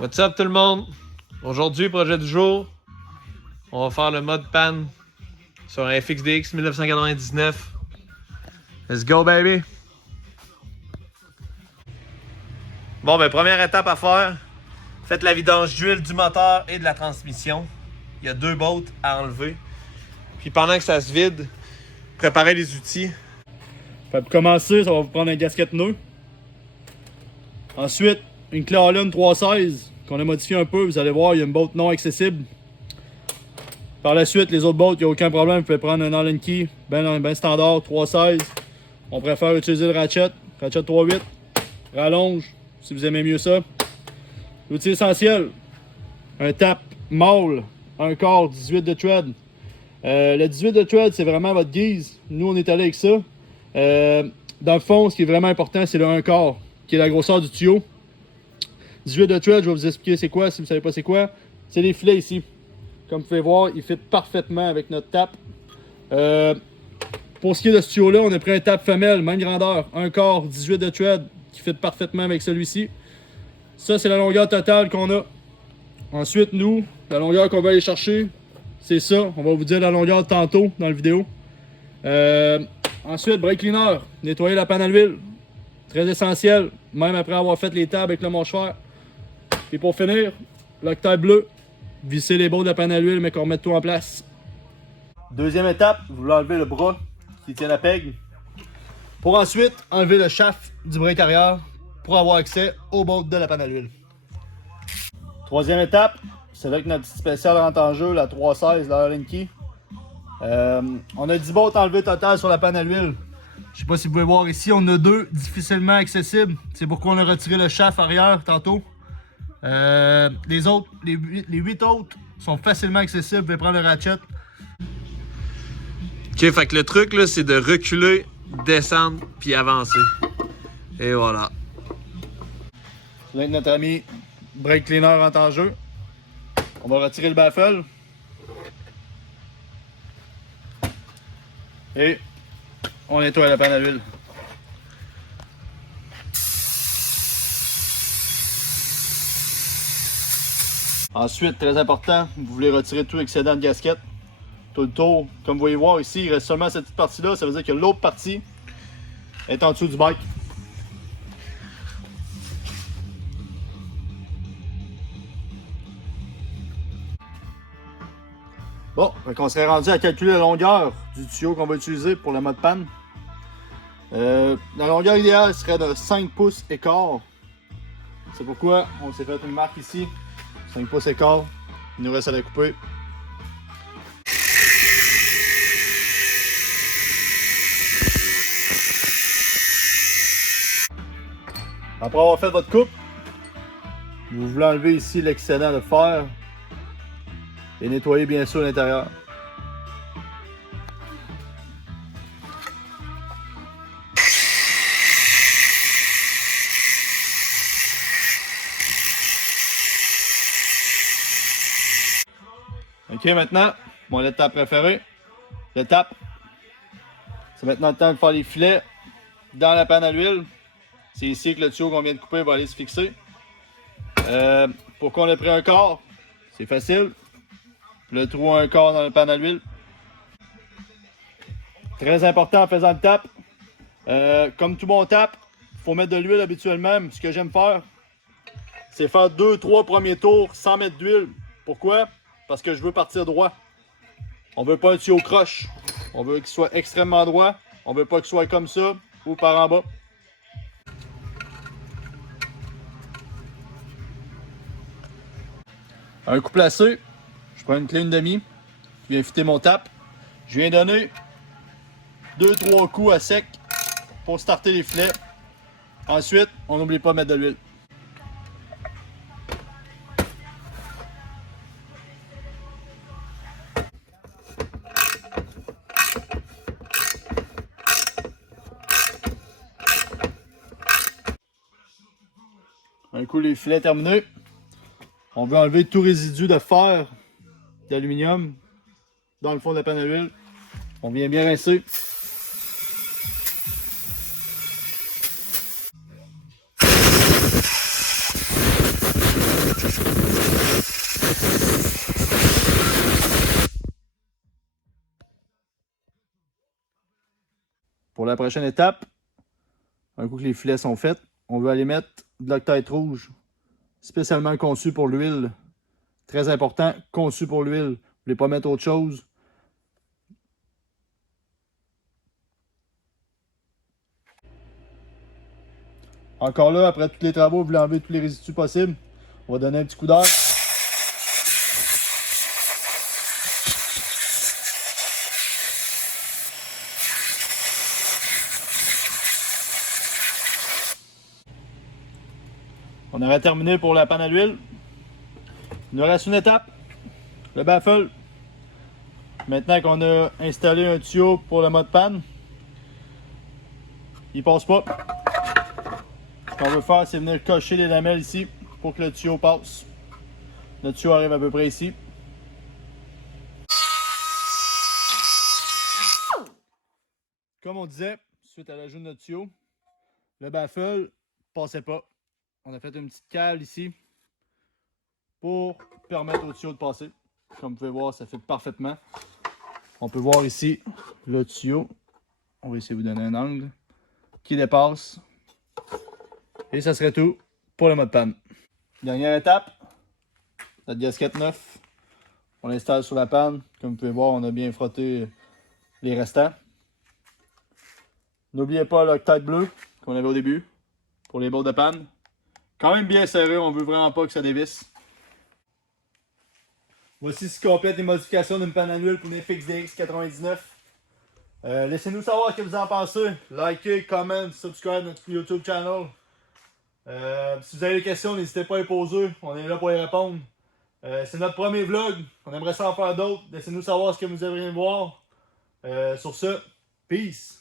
What's up tout le monde? Aujourd'hui, projet du jour, on va faire le mode pan sur un FXDX 1999. Let's go baby! Bon ben première étape à faire, faites la vidange d'huile du moteur et de la transmission. Il y a 2 bottes à enlever. Puis pendant que ça se vide, préparez les outils. Fait pour commencer, ça va vous prendre un gasket nœud. Ensuite, une clé Allen 316 qu'on a modifié un peu. Vous allez voir, il y a une botte non accessible. Par la suite, les autres bottes, il n'y a aucun problème. Vous pouvez prendre un Allen key, ben standard, 316. On préfère utiliser le ratchet 3.8. Rallonge, si vous aimez mieux ça. L'outil essentiel, un tap mâle, un quart, 18 de thread. Le 18 de thread, c'est vraiment votre guise. Nous, on est allé avec ça. Dans le fond, ce qui est vraiment important, c'est le 1 quart, qui est la grosseur du tuyau. 18 de thread, je vais vous expliquer c'est quoi, si vous ne savez pas c'est quoi. C'est les filets ici. Comme vous pouvez voir, ils fit parfaitement avec notre tap. Pour ce qui est de ce tuyau-là, on a pris un tap femelle, même grandeur, 1 quart, 18 de thread, qui fit parfaitement avec celui-ci. Ça, c'est la longueur totale qu'on a. Ensuite, nous, la longueur qu'on va aller chercher, c'est ça. On va vous dire la longueur tantôt dans la vidéo. Ensuite, brake cleaner, nettoyer la panne à l'huile. Très essentiel, même après avoir fait les tables avec le manche-fer. Et pour finir, l'octave bleu, visser les bords de la panne à l'huile, mais qu'on remette tout en place. Deuxième étape, vous voulez enlever le bras qui tient la peg. Pour ensuite, enlever le shaft du break arrière pour avoir accès aux bords de la panne à l'huile. Troisième étape, c'est avec notre spécial rentre en jeu, la 316, la Allen key. On a 10 bottes enlevées total sur la panne à l'huile. Je sais pas si vous pouvez voir ici, on a 2 difficilement accessibles. C'est pourquoi on a retiré le shaft arrière tantôt. Les autres, les 8 autres sont facilement accessibles. Vous pouvez prendre le ratchet. Ok, fait que le truc là, c'est de reculer, descendre, puis avancer. Et voilà. Là, notre ami brake cleaner rentre en jeu. On va retirer le baffle. Et on nettoie la panne à l'huile. Ensuite, très important, vous voulez retirer tout excédent de gasket. Tout le tour. Comme vous pouvez voir ici, il reste seulement cette petite partie-là. Ça veut dire que l'autre partie est en dessous du bike. Bon, donc on serait rendu à calculer la longueur du tuyau qu'on va utiliser pour le mode panne. La longueur idéale serait de 5 pouces et quart. C'est pourquoi on s'est fait une marque ici. 5 pouces et quart. Il nous reste à la couper. Après avoir fait votre coupe, vous voulez enlever ici l'excédent de fer et nettoyer bien sûr l'intérieur. Ok, maintenant, mon étape préférée, l'étape. C'est maintenant le temps de faire les filets dans la panne à l'huile. C'est ici que le tuyau qu'on vient de couper va aller se fixer. Pourquoi on a pris un quart? C'est facile. Le trou a un quart dans la panne à l'huile. Très important en faisant le tap. Comme tout bon tap, il faut mettre de l'huile habituellement. Ce que j'aime faire, c'est faire 2-3 premiers tours sans mettre d'huile. Pourquoi? Parce que je veux partir droit. On veut pas un tuyau croche. On veut qu'il soit extrêmement droit. On veut pas qu'il soit comme ça ou par en bas. Un coup placé, je prends une clé 1/2, je viens fitter mon tap. Je viens donner 2-3 coups à sec pour starter les filets. Ensuite, on n'oublie pas de mettre de l'huile. Un coup les filets terminés. On veut enlever tout résidu de fer, d'aluminium dans le fond de la panne à l'huile. On vient bien rincer. Pour la prochaine étape, un coup que les filets sont faits, on veut aller mettre de l'Octite rouge, spécialement conçu pour l'huile. Très important, conçu pour l'huile. Vous ne voulez pas mettre autre chose. Encore là, après tous les travaux, vous voulez enlever tous les résidus possibles. On va donner un petit coup d'air. On aurait terminé pour la panne à l'huile. Il nous reste une étape, le baffle. Maintenant qu'on a installé un tuyau pour le mode panne, il passe pas. Ce qu'on veut faire, c'est venir cocher les lamelles ici pour que le tuyau passe. Le tuyau arrive à peu près ici. Comme on disait, suite à l'ajout de notre tuyau, le baffle passait pas. On a fait une petite cale ici pour permettre au tuyau de passer. Comme vous pouvez voir, ça fait parfaitement. On peut voir ici le tuyau. On va essayer de vous donner un angle qui dépasse. Et ça serait tout pour le mode panne. Dernière étape, notre gasket neuf. On l'installe sur la panne. Comme vous pouvez voir, on a bien frotté les restants. N'oubliez pas l'Octite bleu qu'on avait au début pour les bords de panne. Quand même bien serré, on veut vraiment pas que ça dévisse. Voici ce qui complète les modifications d'une panne à l'huile pour une FXDX 99. Laissez-nous savoir ce que vous en pensez. Likez, comment, subscribe notre YouTube channel. Si vous avez des questions, n'hésitez pas à les poser. On est là pour y répondre. C'est notre premier vlog. On aimerait ça en faire d'autres. Laissez-nous savoir ce que vous aimeriez voir. Sur ce, peace!